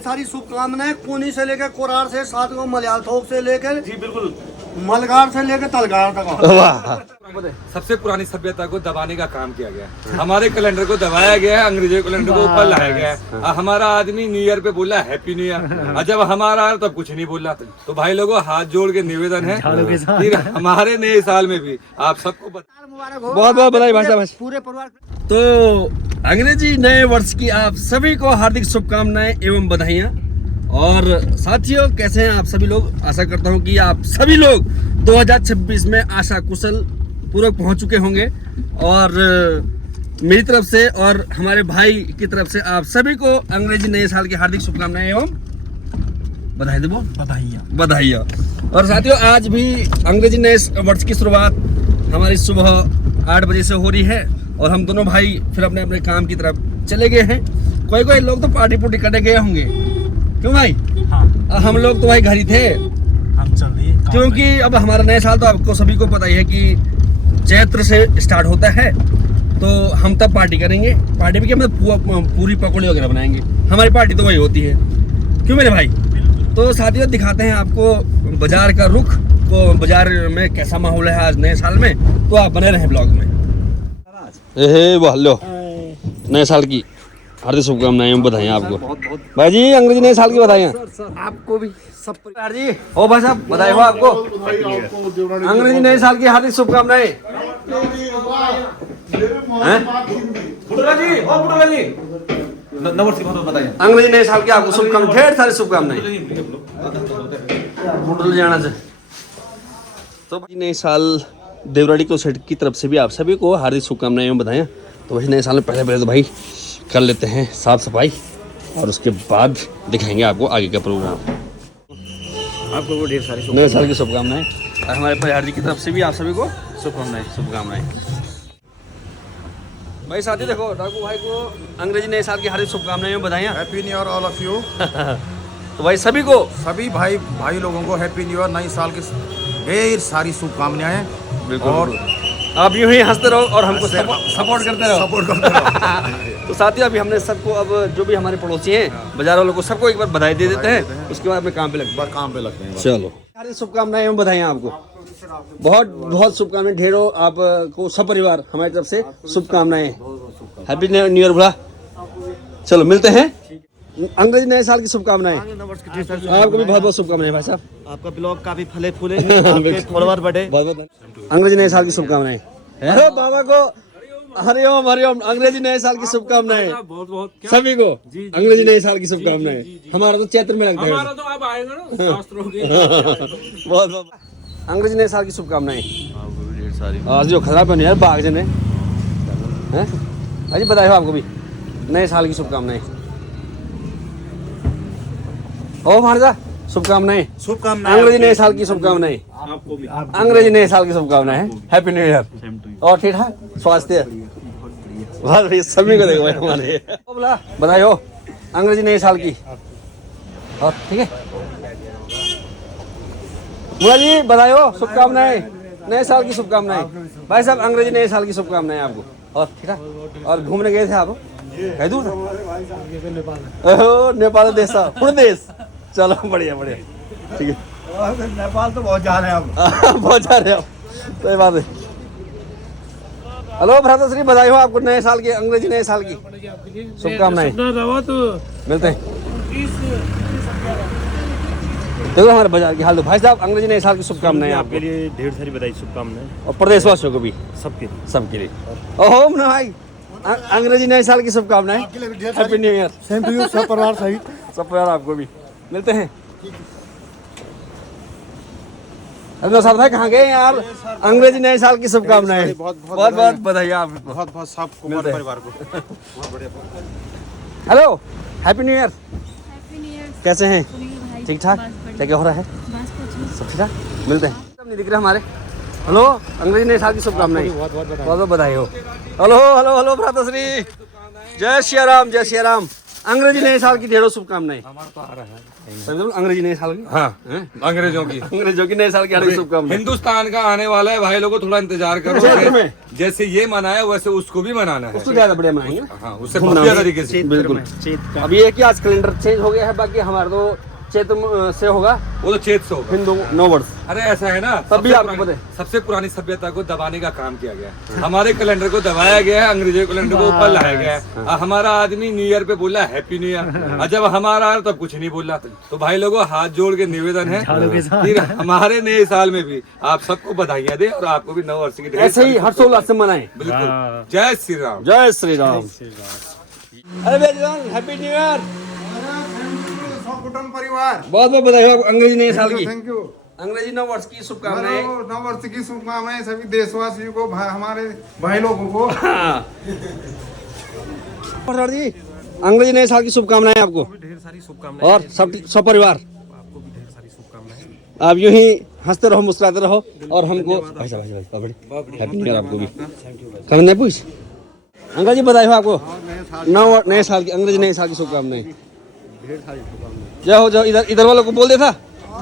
सारी शुभकामनाएं कोनी से लेकर कोरार से सात को मलयाल थोक से लेकर जी बिल्कुल मलगार से लेकर तलगार तक। वाह, सबसे पुरानी सभ्यता को दबाने का काम किया गया है। हमारे कैलेंडर को दबाया गया है, अंग्रेजों के कैलेंडर को ऊपर लाया गया है। हमारा आदमी न्यू ईयर पे बोला हैप्पी न्यू ईयर, और जब हमारा आया तब कुछ नहीं बोला। तो भाई लोगों, हाथ जोड़ के निवेदन है कि हमारे नए साल में भी आप सबको बहुत बहुत बधाई भाई साहब। पूरे परिवार तो अंग्रेजी नए वर्ष की आप सभी को हार्दिक शुभकामनाएं एवं बधाइयाँ। और साथियों, कैसे हैं आप सभी लोग? आशा करता हूं कि आप सभी लोग 2026 में आशा कुशल पूर्वक पहुंच चुके होंगे। और मेरी तरफ से और हमारे भाई की तरफ से आप सभी को अंग्रेजी नए साल की हार्दिक शुभकामनाएं एवं बधाई देवो, बधाइयाँ। और साथियों, आज भी अंग्रेजी नए वर्ष की शुरुआत हमारी सुबह 8 बजे से हो रही है और हम दोनों भाई फिर अपने अपने काम की तरफ चले गए हैं। कोई लोग तो पार्टी पुर्टी करने गए होंगे, क्यों भाई? हाँ। हम लोग तो भाई घर ही थे, हम चल रही है क्योंकि अब हमारा नया साल तो आपको सभी को पता ही है कि चैत्र से स्टार्ट होता है। तो हम तब पार्टी करेंगे। पार्टी भी क्या, मतलब पूरी पकौड़ी वगैरह बनाएंगे। हमारी पार्टी तो वही होती है, क्यों मेरे भाई? तो साथियों, दिखाते हैं आपको बाजार का रुख को, बाजार में कैसा माहौल है आज नए साल में। तो आप बने रहे ब्लॉग में। वाह लो, नए साल की हार्दिक शुभकामनाएं बधाइयाँ आपको। भाई जी, अंग्रेजी नए साल की बधाइयाँ आपको भी सब परिवार जी। हो भाई साहब, बधाई हो आपको अंग्रेजी नए साल की हार्दिक शुभकामनाएं। अंग्रेजी नए साल की आपको शुभकामनाएं, ढेर सारी शुभकामनाएं। बुटल जाना से तो नए साल देवराड़ी को सेट की तरफ से भी आप सभी को हार्दिक शुभकामनाएं एवं बधाइयाँ। तो वही नए साल में पहले तो भाई कर लेते हैं साफ सफाई और उसके बाद दिखाएंगे आपको आगे का प्रोग्राम। आपको ढेर सारी नए साल की शुभकामनाएं और हमारे परिवार जी की तरफ से भी आप सभी को शुभकामनाएं। भाई साथी, देखो डाकू भाई को अंग्रेजी नए साल की हार्दिक शुभकामनाएं एवं बधाइयाँ। Happy new year all of you. तो भाई सभी को, सभी भाई लोगों को हैप्पी न्यू ईयर, नई साल की ढेर सारी शुभकामनाएं। बिल्कुल, और आप यूं ही हंसते रहो और हमको सपोर्ट करते रहो। तो साथियों, अभी हमने सबको, अब जो भी हमारे पड़ोसी हैं, बाजार वालों को, सबको एक बार बधाई दे देते हैं। उसके बाद में काम पे लगते हैं। चलो, सारी शुभकामनाएं एवं बधाइयाँ आपको। बहुत बहुत शुभकामनाएं, ढेरों आपको सब परिवार हमारी तरफ से शुभकामनाएं। हैप्पी न्यू ईयर भला। चलो मिलते हैं। अंग्रेजी नए साल की शुभकामनाएं आपको भी बहुत बहुत शुभकामनाएं भाई साहब। आपका ब्लॉग काफी फले फूले, आपके फॉलोअर बढ़े। अंग्रेजी नए साल की शुभकामनाएं। अरे बाबा को हरिओम हरिओम, अंग्रेजी नए साल की शुभकामनाएं सभी को। अंग्रेजी नए साल की शुभकामनाएं। हमारा तो चैत्र में लगता है, हमारा तो अब आएगा ना शास्त्रों के। बहुत बहुत अंग्रेजी नए साल की शुभकामनाएं। आज जो खराब है यार बाघ जने हैं। अजी बधाई हो आपको भी नए साल की शुभकामनाएं। ओ भांजा, शुभकामनाएं। अंग्रेजी नए साल की शुभकामनाएं आपको भी। अंग्रेजी नए साल की शुभकामनाएं। Happy new year. और ठीक है, स्वास्थ्य बस सभी को देखो भाई हमारे। बोला बधाई हो अंग्रेजी नए साल की। और ठीक है बुआ जी, बधाई हो, शुभकामनाएं, नए साल की शुभकामनाएं। भाई साहब, अंग्रेजी नए साल की शुभकामनाएं आपको। और ठीक है, और घूमने गए थे आप कहीं दूर? नेपाल देश देश। चलो बढ़िया बढ़िया, ठीक है। नेपाल तो बहुत जा रहे हैं आप। बहुत जा रहे हैं आप, सही बात है। हेलो भ्राताश्री, बधाई हो आपको नए साल की, अंग्रेजी नए साल की शुभकामनाएं। मिलते हैं। देखो हमारे बाजार की हाल। तो भाई साहब, अंग्रेजी नए साल की शुभकामनाएं आपके लिए ढेर सारी बधाई, शुभकामनाएं। और प्रदेशवासियों को भी, सबके लिए। ओहो ना भाई, अंग्रेजी नए साल की शुभकामनाएं। Happy new year. Same to you, सब परिवार सहित। सब परिवार आपको भी। मिलते हैं। हेलो साहब, भाई कहाँ गए यार? अंग्रेजी नए साल की शुभकामनाएं। बहुत बहुत बधाई आपको। बहुत बहुत सबको परिवार को बहुत बढ़िया। Hello, happy new year. Happy new year. कैसे हैं? ठीक ठाक? बस क्या हो रहा है? सब ठीक ठाक? मिलते हैं। सब नहीं दिख रहा हमारे। हेलो, अंग्रेजी नए साल की शुभकामनाएं। बहुत बहुत बधाई हो। हेलो हेलो हेलो भ्राताश्री, जय श्री राम, जय श्री राम। अंग्रेजी नए साल की ढेरों शुभकामनाएं। हमारा तो आ रहा है। अंग्रेजी नए साल की, हाँ, अंग्रेजों की अंग्रेजों की नए साल की हार्दिक शुभकामनाएं। हिंदुस्तान का आने वाला है भाई, लोगों थोड़ा इंतजार करो। क्षेत्र में जैसे ये मनाया वैसे उसको भी मनाना है। उसको ज्यादा बढ़िया मनाएंगे। हाँ, उससे बढ़िया तरीके से। बिल्कुल। अब ये है कि आज कैलेंडर चेंज हो गया है, बाकी हमारा तो चैत्र से होगा, वो तो चेत से होगा। हिंदू नव वर्ष। अरे ऐसा है ना, तब भी सबसे आपको पुरानी- पता है। सबसे पुरानी सभ्यता को दबाने का काम किया गया है। हमारे कैलेंडर को दबाया गया है, अंग्रेजों के कैलेंडर को ऊपर लाया गया है। हमारा आदमी न्यू ईयर पे बोला हैप्पी न्यू ईयर, और जब हमारा आया तब कुछ नहीं बोला। तो भाई लोगों, हाथ जोड़ के निवेदन है कि हमारे नए साल में भी आप सबको बधाइयां दे और आपको भी नव वर्ष की ढेर ऐसे ही सारी हर्षोल्लास से मनाएं। बिल्कुल। जय श्री राम। जय श्री राम। अरे बेजवान, हैप्पी न्यू ईयर। कुटुंब परिवार बहुत बहुत बधाई हो आपको अंग्रेजी नए साल की। Thank you. अंग्रेजी नव वर्ष की शुभकामनाएं। नव वर्ष की शुभकामनाएं सभी देशवासियों को, हमारे भाई लोगों को। प्रधान जी, अंग्रेजी नए साल की शुभकामनाएं आपको। ढेर सारी शुभकामनाएं और सब परिवार आपको भी, ढेर सारी शुभकामनाएं। आप यूं ही हंसते रहो, मुस्कुराते रहो, और हमको भाई साहब हैप्पी न्यू ईयर आपको भी। कल नहीं पूछ अंकल जी, बधाई हो आपको नए साल की, अंग्रेजी नए साल की शुभकामनाएं। जय हो, जय। इधर वालों को बोल देता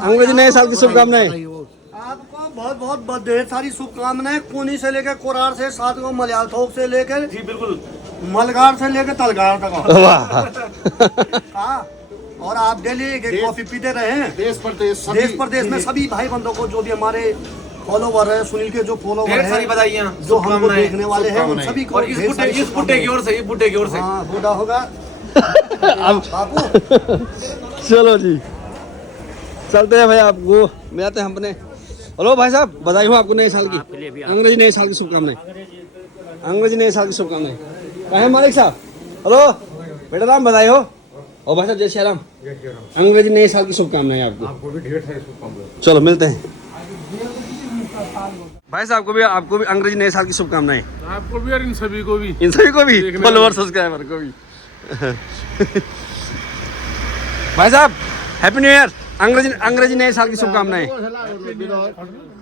अंग्रेजी नए साल की शुभकामनाएं। आपको बहुत बहुत ढेर सारी शुभकामनाएं। कोनी से लेकर कोरार से, साथ को मलयाल थोक से लेकर, जी बिल्कुल, मलगार से लेकर तलगार तक। वाह। हाँ, और आप डेली कॉफी पीते रहे हैं। देश प्रदेश देश में सभी भाई बंधुओं को, जो भी हमारे फॉलोवर है, सुनील के जो फॉलोवर ढेर सारी है, बधाइयां, जो हमको देखने वाले हैं, उन सभी को और इस बुड्ढे की ओर से, हाँ, बूढ़ा होगा बापू। चलो जी, चलते हैं भाई, आपको मिलाते हैं अपने। हेलो भाई साहब, बधाई हो आपको नए साल की, अंग्रेजी नए साल की शुभकामनाएं। अंग्रेजी नए साल की शुभकामनाएं। कहाँ है मालिक साहब? हेलो बेटा राम, बधाई हो। और भाई साहब, जय श्री राम। अंग्रेजी नए साल की शुभकामनाएं आपको भी ढेर सारी शुभकामनाएं। चलो मिलते हैं भाई साहब को भी, आपको भी अंग्रेजी नए साल की शुभकामनाएं। आपको भी और इन सभी को भी, फॉलोअर सब्सक्राइबर को भी। भाई साहब, हैप्पी न्यू ईयर। अंग्रेजी नए साल की शुभकामनाएं।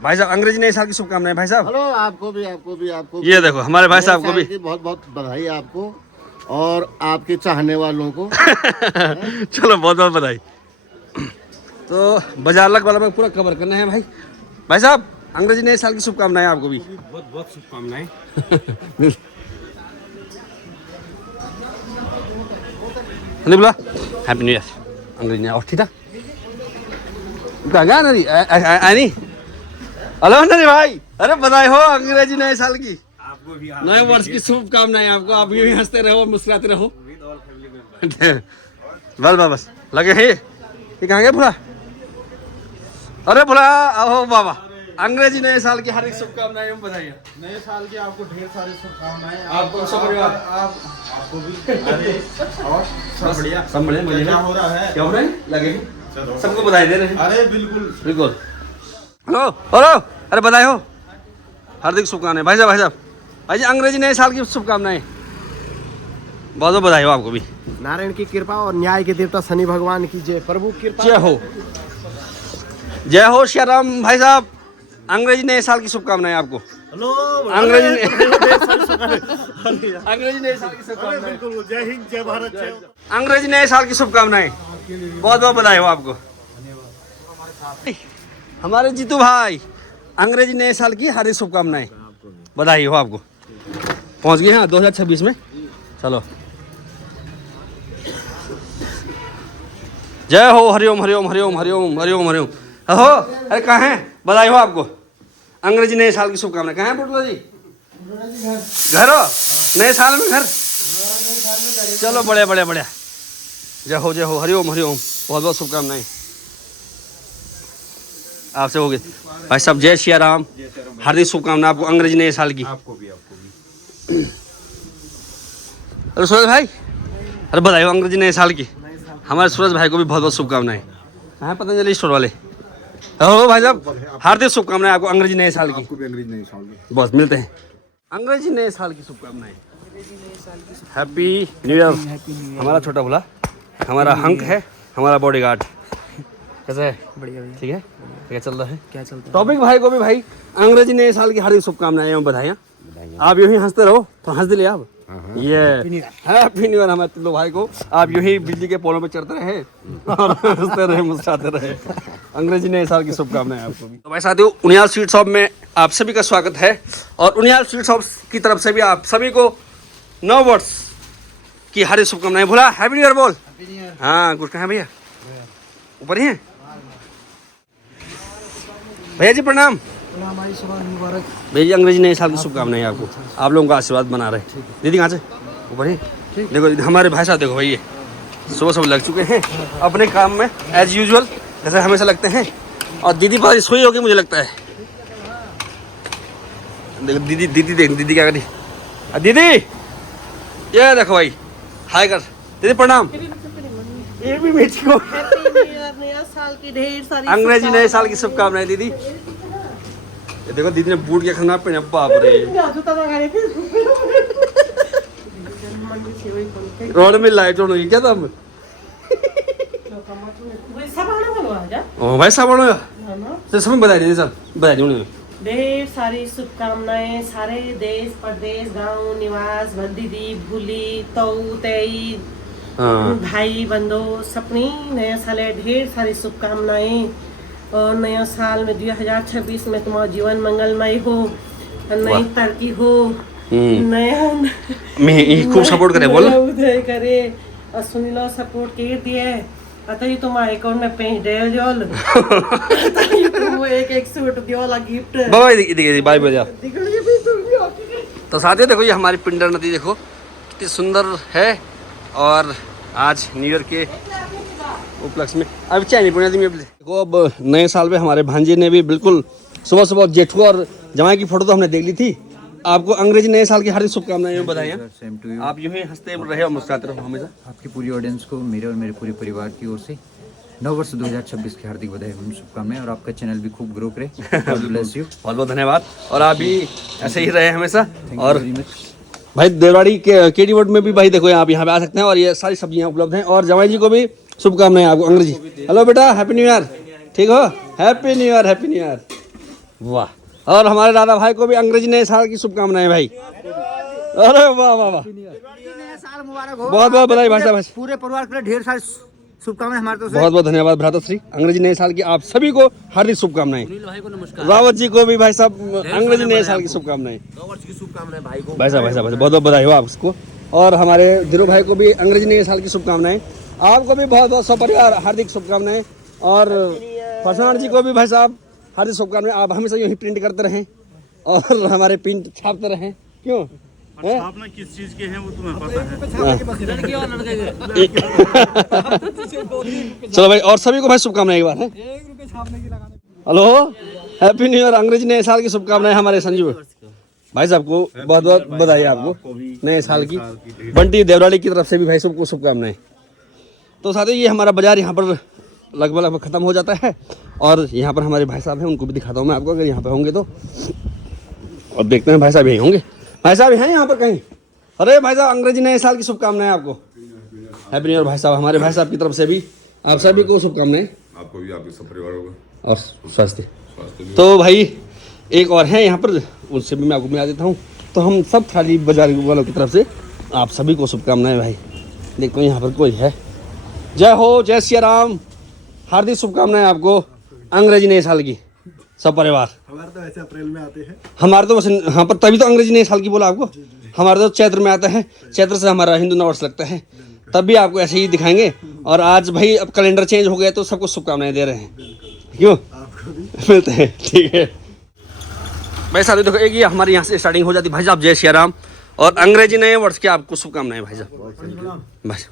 भाई साहब, अंग्रेजी नए साल की शुभकामनाएं। भाई साहब, हेलो, आपको भी ये देखो हमारे भाई साहब को भी बहुत बहुत बधाई आपको और आपके चाहने वालों को। चलो बहुत बहुत बधाई। तो बाजार लग वाला में पूरा कवर करना है भाई। भाई साहब, अंग्रेजी नए साल की शुभकामनाएं आपको भी। बहुत बहुत शुभकामनाएं। नहीं बोला हैप्पी न्यू ईयर अंग्रेजी नया। और ठीक था कहाँ गया नरी आनी। हेलो नरी भाई, अरे बधाई हो अंग्रेजी नए साल की, आपको भी, नए वर्ष की शुभकामनाएं आपको। आप यूं ही हंसते रहो, मुस्कुराते रहो। बस बस बस लगे हैं। ये कहाँ गया भूला? अरे भूला, ओहो बाबा, अंग्रेजी नए साल की हार्दिक शुभकामनाएं एवं बधाई। नए साल की आपको ढेर सारी शुभकामनाएं। आपको सब परिवार, आपको भी। और सब बढ़िया। सब बढ़िया। क्या हो रहा है? क्या हो रहा है? लगे हैं। सबको बधाई दे रहे हैं। अरे बिल्कुल बिल्कुल। हेलो हेलो, अरे बधाई हो, हार्दिक शुभकामनाएं। भाई साहब, भाई जी, अंग्रेजी नए साल की शुभकामनाएं। बहुत बहुत बधाई हो आपको भी। नारायण की कृपा और न्याय के देवता शनि भगवान की जय। प्रभु कृपा। जय हो, जय हो श्री राम। भाई साहब, अंग्रेजी नए साल की शुभकामनाएं आपको। अंग्रेजी नए साल की शुभकामनाएं। जय हिंद, जय भारत, जय। अंग्रेजी नए साल की शुभकामनाएं। बहुत बहुत बधाई हो आपको। हमारे जीतू भाई, अंग्रेजी नए साल की हार्दिक शुभकामनाएं। बधाई हो आपको। पहुंच गए हैं 2026 में। चलो, जय हो, हरिओम हरिओम हरिओम हरिओम हरिओम हरिओम। हो, अरे कहाँ हैं? बधाई हो आपको, अंग्रेजी नए साल की शुभकामनाएं। कहाँ हैं पुटला जी? घर हो? नए साल में घर? चलो बढ़िया बढ़िया बढ़िया। जय हो, हरिओम हरिओम। बहुत बहुत शुभकामनाएं आपसे होगी। भाई साहब, जय श्री राम। हार्दिक शुभकामनाएं आपको अंग्रेजी नए साल की। आपको भी। अरे सूरज भाई, अरे बधाई हो अंग्रेजी नए साल की। हमारे सूरज भाई को भी बहुत बहुत शुभकामनाएं। कहाँ पतंजलि स्टोर वाले? हो भाई साहब, हार्दिक शुभकामनाएं आपको अंग्रेजी नए साल की। अंग्रेजी नए साल की। बस मिलते हैं। अंग्रेजी नए साल की शुभकामनाएं। Happy new year. हमारा छोटा भोला, हमारा हंक है, हमारा बॉडीगार्ड। कैसा है? बढ़िया। ठीक है, क्या चल रहा है? क्या चलता है? टॉपिक भाई को भी भाई अंग्रेजी नए साल की हार्दिक शुभकामनाएं एवं बधाइयाँ। आप यूं ही हंसते रहो, तो हंस दिले आप। ये हैप्पी न्यू ईयर हमारे तिल्लो भाई को। आप यूं ही बिजली के पोलों पे चढ़ते रहे और हंसते रहे, मुस्कुराते रहे। अंग्रेजी नए साल की शुभकामनाएं आपको भी। तो भाई साथियों, उनियाल स्वीट शॉप में आप सभी का स्वागत है और उनियाल स्वीट शॉप की तरफ से भी आप सभी को 9 वर्ष की हार्दिक शुभकामनाएं। बोला हैप्पी न्यू ईयर बोल। हाँ गुड। कहाँ भैया? ऊपर ही है भैया जी। प्रणाम भैया जी। अंग्रेजी नए साल की शुभकामनाएं आपको। आप लोगों का आशीर्वाद बना रहे। दीदी कहाँ से? ऊपर ही। देखो हमारे भाई साहब, देखो भाई ये सुबह सब लग चुके हैं अपने काम में एज यूजुअल, जैसे हमेशा लगते हैं। और दीदी पर सोई होगी मुझे लगता है। देखो दीदी दीदी क्या करी। दीदी ये देखो भाई, हाय कर। दीदी प्रणाम। ये भी बेटी को नया साल की ढेर सारी अंग्रेजी नए साल की शुभकामनाएं दीदी। ये देखो दीदी ने बूट के खरना पहने। बाप रे, रोड में लाइट ऑन हुई क्या तब? ओ भाई साहब तो सब बता दीजिए, सब बता दीजिए। ढेर सारी शुभकामनाएं सारे देश प्रदेश गांव निवास दीदी भूली तऊ तेई भाई बंधु सपनी नया साल है। ढेर सारी शुभकामनाएं और नया साल में 2026 में तुम्हारा जीवन मंगलमय हो, नई तरक्की हो, नया मैं खूब सपोर्ट करे बोल उदय करे और सुनीलो सपोर्ट कर दिए। अतः तुम्हारे अकाउंट में पेंट दे जोल तुम एक सूट दियोला गिफ्ट बाय देखिए बाय बाय। तो साथियों देखो, ये हमारी पिंडर नदी देखो कितनी सुंदर है। और आज न्यू ईयर के उपलक्ष्य में अब चाय नहीं पुण्य में देखो। अब नए साल में हमारे भांजे ने भी बिल्कुल सुबह सुबह जेठू और जमाई की फोटो तो हमने देख ली थी। आपको अंग्रेजी नए साल की हार्दिक शुभकामनाएं बताएं। आप यूं ही हंसते रहे और मुस्कुराते रहो हमेशा। आपकी पूरी ऑडियंस को मेरे और मेरे पूरे परिवार की ओर से 9 वर्ष 2026 की हार्दिक बधाई एवं शुभकामनाएं। और आपका चैनल भी खूब ग्रो करे। God bless you। बहुत बहुत धन्यवाद। और आप भी ऐसे ही रहे हमेशा। और भाई देवराड़ी के केडी वर्ड में भी भाई देखो आप यहाँ पे आ सकते हैं और ये सारी सब्जियाँ उपलब्ध हैं। और जमाई जी को भी शुभकामनाएं आपको अंग्रेजी। हेलो बेटा, हैप्पी न्यू ईयर। ठीक हो? Happy new year, happy new year. वाह। और हमारे दादा भाई को भी अंग्रेजी नए साल की शुभकामनाएं भाई। अरे वाह वाह वाह, बहुत बहुत बधाई भाई साहब। पूरे परिवार के लिए ढेर सारी शुभकामनाएं हमारे तरफ से। बहुत बहुत धन्यवाद भ्राताश्री। अंग्रेजी नए साल की आप सभी को हार्दिक शुभकामनाएं। रावत जी को भी भाई साहब अंग्रेजी नए साल की शुभकामनाएं। 9 वर्ष की शुभकामनाएं भाई को। भाई साहब बहुत बहुत बधाई हो आपको। और हमारे धीरू भाई को भी अंग्रेजी नए साल की शुभकामनाएं। आपको भी बहुत बहुत सपरिवार हार्दिक शुभकामनाएं। और प्रशांत जी को भी भाई साहब हार्दिक शुभकामनाएं। आप हमेशा यूँ ही प्रिंट करते रहें और हमारे प्रिंट छापते रहें। क्यों छापना किस चीज के हैं वो तुम्हें पता है। चलो भाई, और सभी को भाई शुभकामनाएं एक बार है। हेलो, हैप्पी न्यू ईयर, अंग्रेजी नए साल की शुभकामनाएं हमारे संजू भाई साहब को। बहुत बहुत बधाई आपको नए साल की। बंटी देवराड़ी की तरफ से भी भाई सबको शुभकामनाएं। तो साथियों, ये हमारा बाजार यहाँ पर लगभग खत्म हो जाता है। और यहाँ पर हमारे भाई साहब हैं, उनको भी दिखाता हूँ मैं आपको अगर यहाँ पे होंगे तो। और देखते हैं भाई साहब यहीं होंगे। भाई साहब हैं यहाँ पर कहीं? अरे भाई साहब, अंग्रेजी नए साल की शुभकामनाएं आपको। हैप्पी न्यू ईयर भाई साहब। हमारे भाई साहब की तरफ से भी आप सभी को शुभकामनाएं। आपको भी, आपके सब परिवार को और स्वास्थ्य। तो भाई एक और हैं यहाँ पर, उनसे भी मैं आपको मिला देता हूँ। तो हम सब थाली बाजार वालों की तरफ से आप सभी को शुभकामनाएं भाई। देखो यहाँ पर कोई है। जय हो, जय श्री राम। हार्दिक शुभकामनाएं आपको अंग्रेजी नए साल की सब परिवार। हमारे तो ऐसे अप्रैल में आते हैं। हमारे तो बस हाँ, पर तभी तो अंग्रेजी नए साल की बोला आपको। हमारे तो चैत्र में आता है। चैत्र से हमारा हिंदू नव वर्ष लगता है, तब भी आपको ऐसे ही दिखाएंगे। और आज भाई अब कैलेंडर चेंज हो गया तो सबको शुभकामनाएं दे रहे हैं। क्यों मिलते हैं, ठीक है भाई साहब। देखो एक ये हमारे यहाँ से स्टार्टिंग हो जाती भाई साहब। जय श्री राम और अंग्रेजी नए वर्ष की आपको शुभकामनाएं भाई साहब। बस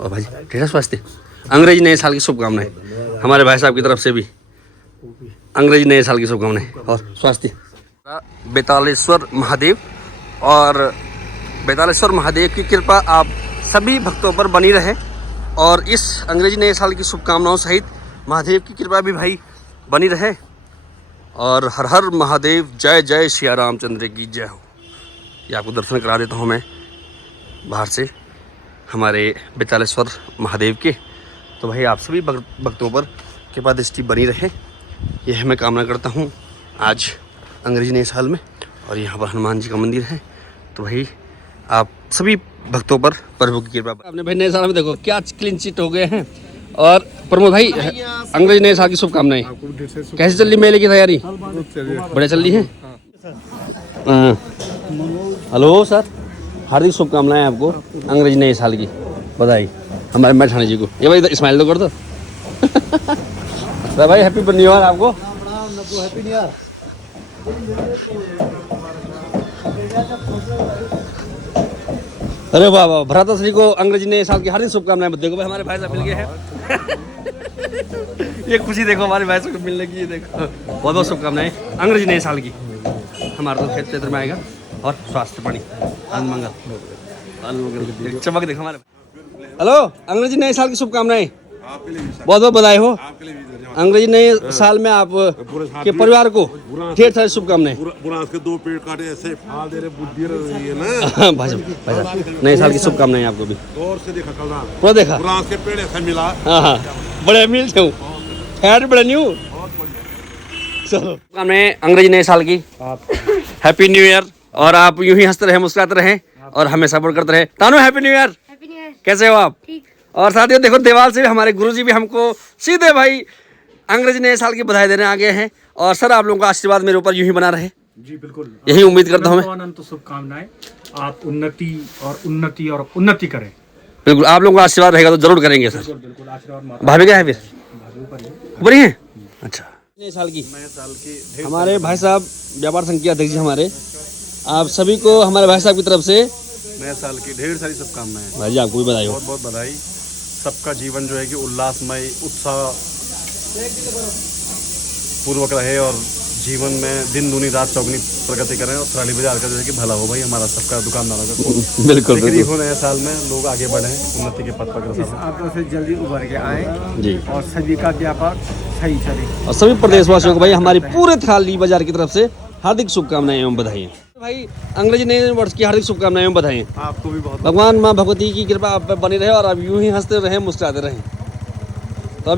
भाई ठीक है, स्वास्थ्य। अंग्रेजी नए साल की शुभकामनाएं हमारे भाई साहब की तरफ से भी। अंग्रेजी नए साल की शुभकामनाएं और स्वास्थ्य। बेतालेश्वर महादेव और बेतालेश्वर महादेव की कृपा आप सभी भक्तों पर बनी रहे। और इस अंग्रेजी नए साल की शुभकामनाओं सहित महादेव की कृपा भी भाई बनी रहे। और हर हर महादेव, जय जय श्री रामचंद्र की जय हो। ये आपको दर्शन करा देता हूँ मैं बाहर से हमारे बेतालेश्वर महादेव के। तो भाई आप सभी भक्तों पर कृपा दृष्टि बनी रहे, यह मैं कामना करता हूँ आज अंग्रेजी नए साल में। और यहाँ पर हनुमान जी का मंदिर है। तो भाई आप सभी भक्तों पर प्रभु की कृपा। अपने भाई नए साल में देखो क्या क्लीन चिट हो गए हैं। और प्रमोद भाई अंग्रेजी नए साल की शुभकामनाएं। कैसे चल रही मेले की तैयारी? बढ़िया चल रही है। हाँ। हेलो सर, हार्दिक शुभकामनाएं आपको अंग्रेजी नए साल की बधाई हमारे मैठाणी जी को। ये भाई स्माइल तो कर दो। भाई हैप्पी न्यू ईयर आपको। Happy new year. अरे वाह वाह, भ्राताश्री को अंग्रेजी नए साल की हार्दिक शुभकामनाएं। देखो भाई हमारे भाई साहब मिल गए हैं। ये खुशी देखो हमारे भाई साहब को मिलने की। ये देखो बहुत बहुत शुभकामनाएं अंग्रेजी नए साल की। हमारा तो खेत क्षेत्र में आएगा और स्वास्थ्य पानी आनंद मंगल चमक देखो हमारे। हेलो, अंग्रेजी नए साल की शुभकामनाएं। बहुत बहुत बधाई हो। अंग्रेजी नए साल में आप के परिवार को ढेर सारी शुभकामनाएं। बुरांस के 2 पेड़ काटे ऐसे फाल दे रहे बुद्धि रही है ना। भाई साहब नए साल की शुभकामनाएं आपको भी। गौर से देखा कल रात पूरा देखा। बुरांस के पेड़ ऐसे मिला। हाँ बड़े मिल थे खैर बड़े न्यू। चलो हमें अंग्रेजी नए साल की हैप्पी न्यू ईयर। और आप यूं ही हंसते रहे, मुस्कुराते रहे और हमें सपोर्ट करते रहे। तानू हैप्पी न्यू ईयर। कैसे हो आप? और साथियों देखो देवाल से भी हमारे गुरुजी भी हमको सीधे भाई अंग्रेजी नए साल की बधाई देने आ गए हैं। और सर आप लोगों का आशीर्वाद मेरे ऊपर यूं ही बना रहे। जी बिल्कुल, यही उम्मीद करता हूँ मैं। अनंत शुभकामनाएं। आप उन्नति और उन्नति करें। बिल्कुल, आप लोगों का आशीर्वाद रहेगा तो जरूर करेंगे सर। बिल्कुल आशीर्वाद। भाभी क्या है फिर? ऊपर ही है। अच्छा, नए साल की हमारे भाई साहब व्यापार संघ के अध्यक्ष जी हमारे, आप सभी को हमारे भाई साहब की तरफ से नए साल की ढेर सारी शुभकामनाएं। भाई जी आपको भी बधाई हो। बहुत बहुत बधाई। सबका जीवन जो है कि उल्लासमय उत्साह पूर्वक रहे और जीवन में दिन दूनी रात चौगनी प्रगति करें और थाली बाजार का जो है कि भला हो भाई हमारा सबका दुकानदारों का। बिल्कुल बिक्री हो नए साल में लोग आगे बढ़े, उन्नति के पथ पर इस आपदा से जल्दी उभर के आए जी और सभी का व्यापार सही चले। और सभी प्रदेशवासियों को भाई हमारी पूरे थाली बाजार की तरफ से हार्दिक शुभकामनाएं एवं बधाई। भाई अंग्रेजी नए वर्ष की हार्दिक शुभकामनाएं एवं बधाई। आपको भी बहुत भगवान माँ भगवती की कृपा आप पे बनी रहे और आप यूं ही हंसते रहे, मुस्कुराते रहें।